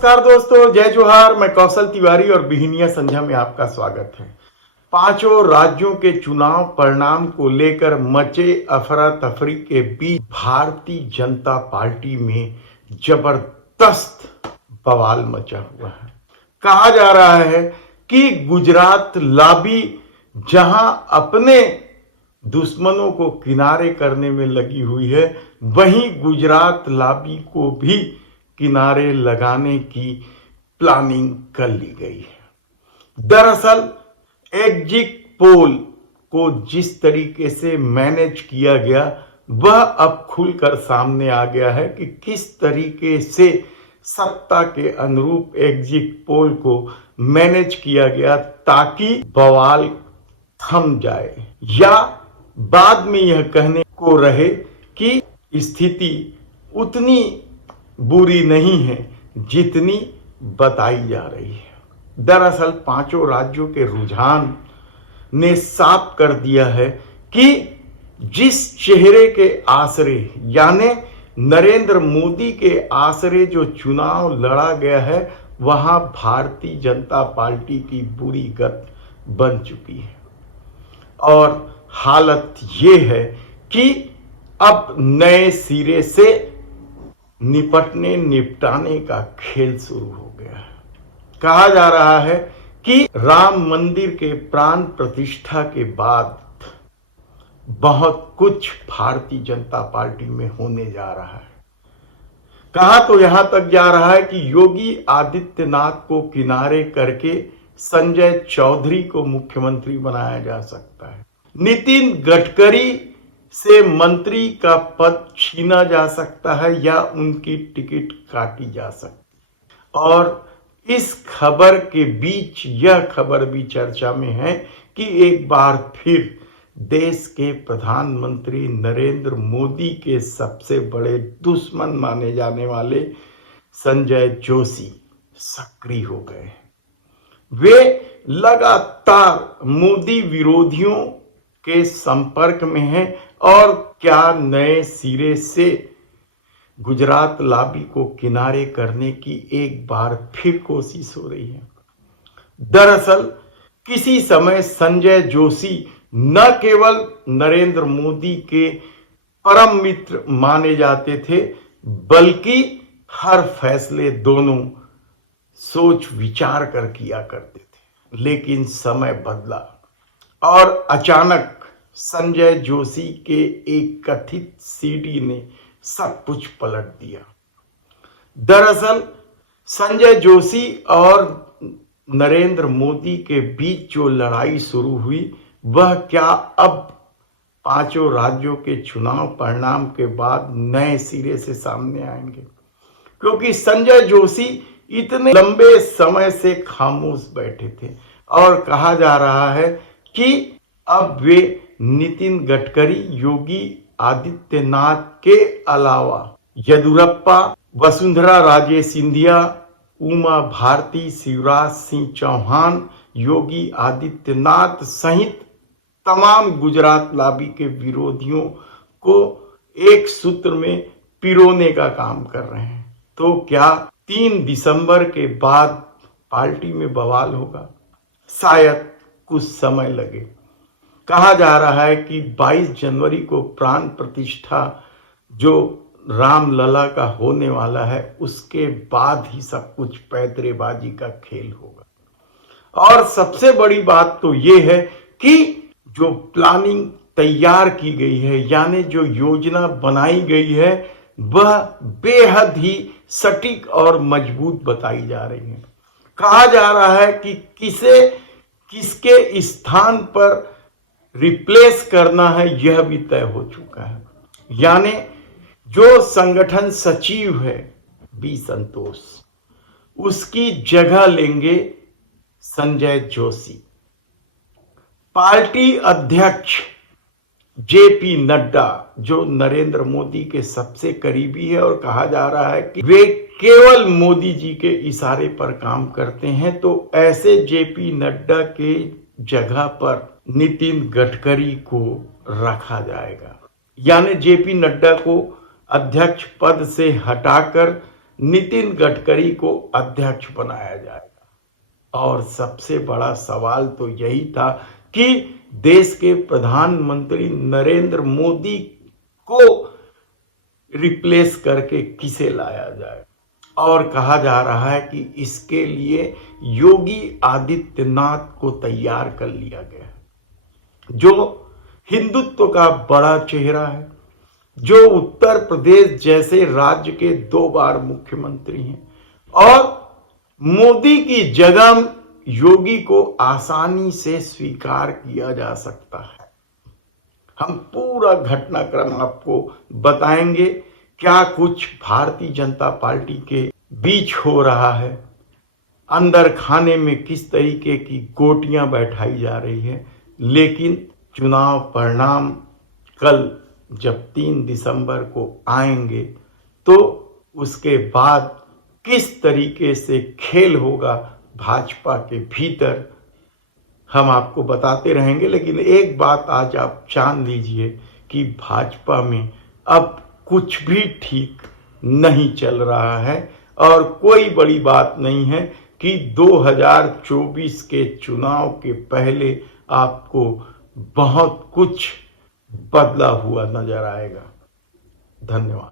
नमस्कार दोस्तों, जय जोहार। मैं कौशल तिवारी और बिहिनिया संध्या में आपका स्वागत है। पांचों राज्यों के चुनाव परिणाम को लेकर मचे अफरा तफरी के बीच भारतीय जनता पार्टी में जबरदस्त बवाल मचा हुआ है। कहा जा रहा है कि गुजरात लॉबी जहां अपने दुश्मनों को किनारे करने में लगी हुई है, वहीं गुजरात लॉबी को भी किनारे लगाने की प्लानिंग कर ली गई है। दरअसल एग्जिट पोल को जिस तरीके से मैनेज किया गया वह अब खुलकर सामने आ गया है कि किस तरीके से सत्ता के अनुरूप एग्जिट पोल को मैनेज किया गया ताकि बवाल थम जाए, या बाद में यह कहने को रहे कि स्थिति उतनी बुरी नहीं है जितनी बताई जा रही है। दरअसल पांचों राज्यों के रुझान ने साफ कर दिया है कि जिस चेहरे के आसरे यानी नरेंद्र मोदी के आसरे जो चुनाव लड़ा गया है, वहां भारतीय जनता पार्टी की बुरी गत बन चुकी है। और हालत ये है कि अब नए सिरे से निपटाने का खेल शुरू हो गया है। कहा जा रहा है कि राम मंदिर के प्राण प्रतिष्ठा के बाद बहुत कुछ भारतीय जनता पार्टी में होने जा रहा है। कहा तो यहां तक जा रहा है कि योगी आदित्यनाथ को किनारे करके संजय चौधरी को मुख्यमंत्री बनाया जा सकता है। नितिन गडकरी से मंत्री का पद छीना जा सकता है या उनकी टिकट काटी जा सकती है। और इस खबर के बीच यह खबर भी चर्चा में है कि एक बार फिर देश के प्रधानमंत्री नरेंद्र मोदी के सबसे बड़े दुश्मन माने जाने वाले संजय जोशी सक्रिय हो गए। वे लगातार मोदी विरोधियों के संपर्क में हैं और क्या नए सिरे से गुजरात लॉबी को किनारे करने की एक बार फिर कोशिश हो रही है। दरअसल किसी समय संजय जोशी न केवल नरेंद्र मोदी के परम मित्र माने जाते थे, बल्कि हर फैसले दोनों सोच विचार कर किया करते थे। लेकिन समय बदला और अचानक संजय जोशी के एक कथित सीडी ने सब कुछ पलट दिया। दरअसल संजय जोशी और नरेंद्र मोदी के बीच जो लड़ाई शुरू हुई, वह क्या अब पांचों राज्यों के चुनाव परिणाम के बाद नए सिरे से सामने आएंगे? क्योंकि संजय जोशी इतने लंबे समय से खामोश बैठे थे और कहा जा रहा है कि अब वे नितिन गडकरी, योगी आदित्यनाथ के अलावा येदियुरप्पा, वसुंधरा राजे सिंधिया, उमा भारती, शिवराज सिंह चौहान, योगी आदित्यनाथ सहित तमाम गुजरात लॉबी के विरोधियों को एक सूत्र में पिरोने का काम कर रहे हैं। तो क्या 3 दिसंबर के बाद पार्टी में बवाल होगा? शायद कुछ समय लगे। कहा जा रहा है कि 22 जनवरी को प्राण प्रतिष्ठा जो रामलला का होने वाला है, उसके बाद ही सब कुछ पैतरेबाजी का खेल होगा। और सबसे बड़ी बात तो ये है कि जो प्लानिंग तैयार की गई है, यानी जो योजना बनाई गई है, वह बेहद ही सटीक और मजबूत बताई जा रही है। कहा जा रहा है कि किसके स्थान पर रिप्लेस करना है, यह भी तय हो चुका है। यानी जो संगठन सचिव है बी संतोष, उसकी जगह लेंगे संजय जोशी। पार्टी अध्यक्ष जेपी नड्डा, जो नरेंद्र मोदी के सबसे करीबी है और कहा जा रहा है कि वे केवल मोदी जी के इशारे पर काम करते हैं, तो ऐसे जेपी नड्डा के जगह पर नितिन गडकरी को रखा जाएगा। यानी जेपी नड्डा को अध्यक्ष पद से हटाकर नितिन गडकरी को अध्यक्ष बनाया जाएगा। और सबसे बड़ा सवाल तो यही था कि देश के प्रधानमंत्री नरेंद्र मोदी को रिप्लेस करके किसे लाया जाए। और कहा जा रहा है कि इसके लिए योगी आदित्यनाथ को तैयार कर लिया गया है, जो हिंदुत्व का बड़ा चेहरा है, जो उत्तर प्रदेश जैसे राज्य के 2 बार मुख्यमंत्री हैं, और मोदी की जगह योगी को आसानी से स्वीकार किया जा सकता है। हम पूरा घटनाक्रम आपको बताएंगे, क्या कुछ भारतीय जनता पार्टी के बीच हो रहा है, अंदर खाने में किस तरीके की गोटियां बैठाई जा रही है। लेकिन चुनाव परिणाम कल जब 3 दिसंबर को आएंगे तो उसके बाद किस तरीके से खेल होगा भाजपा के भीतर, हम आपको बताते रहेंगे। लेकिन एक बात आज आप जान लीजिए कि भाजपा में अब कुछ भी ठीक नहीं चल रहा है, और कोई बड़ी बात नहीं है कि 2024 के चुनाव के पहले आपको बहुत कुछ बदला हुआ नजर आएगा। धन्यवाद।